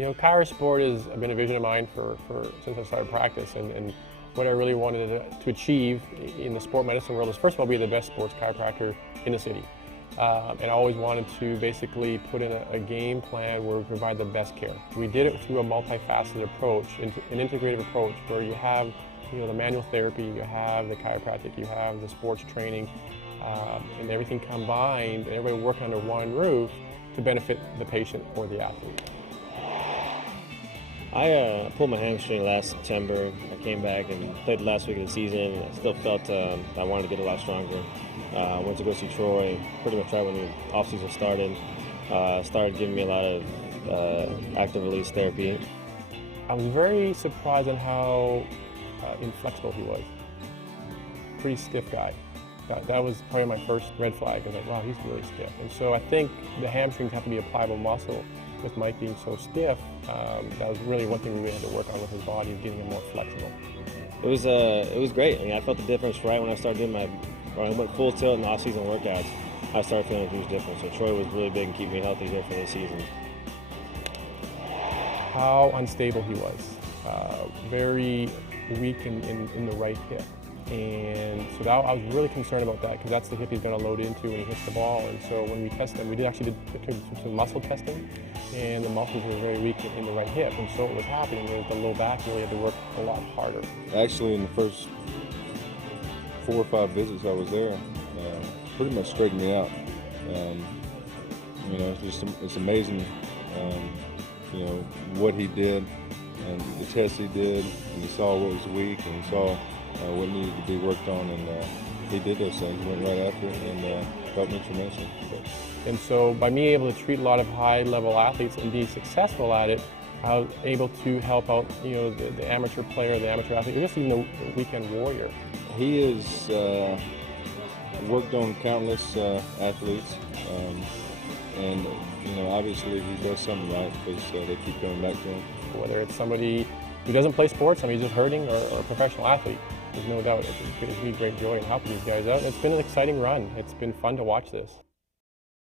You know, ChiroSport has been a vision of mine since I started practice, and what I really wanted to achieve in the sport medicine world is, first of all, be the best sports chiropractor in the city. And I always wanted to basically put in a game plan where we provide the best care. We did it through a multifaceted approach, an integrative approach, where you have the manual therapy, you have the chiropractic, you have the sports training, and everything combined, and everybody working under one roof to benefit the patient or the athlete. I pulled my hamstring last September. I came back and played the last week of the season. I still felt I wanted to get a lot stronger. I went to go see Troy pretty much right when the off-season started. Started giving me a lot of active release therapy. I was very surprised on how inflexible he was. Pretty stiff guy. That was probably my first red flag. I was like, wow, he's really stiff. And so I think the hamstrings have to be a pliable muscle. With Mike being so stiff, that was really one thing we really had to work on with his body, getting him more flexible. It was great. I mean, I felt the difference right when I started doing when I went full tilt in the off-season workouts. I started feeling a huge difference. So Troy was really big in keeping me healthy here for this season. How unstable he was. Very weak in the right hip. And so I was really concerned about that, because that's the hip he's going to load into when he hits the ball. And so when we tested him, we did some muscle testing, and the muscles were very weak in the right hip. And so what was happening was the low back really had to work a lot harder. Actually, in the first 4 or 5 visits I was there, pretty much straightened me out. It's amazing, what he did and the tests he did, and he saw what was weak, and he saw what needed to be worked on, and he did those things, went right after it, and helped me tremendously. And so by me able to treat a lot of high-level athletes and be successful at it, I was able to help out the amateur player, the amateur athlete, or just even the weekend warrior. He has worked on countless athletes, and obviously he does something right, because they keep coming back to him. Whether it's somebody who doesn't play sports, somebody who's just hurting, or a professional athlete, there's no doubt it gives me great joy in helping these guys out. It's been an exciting run. It's been fun to watch this.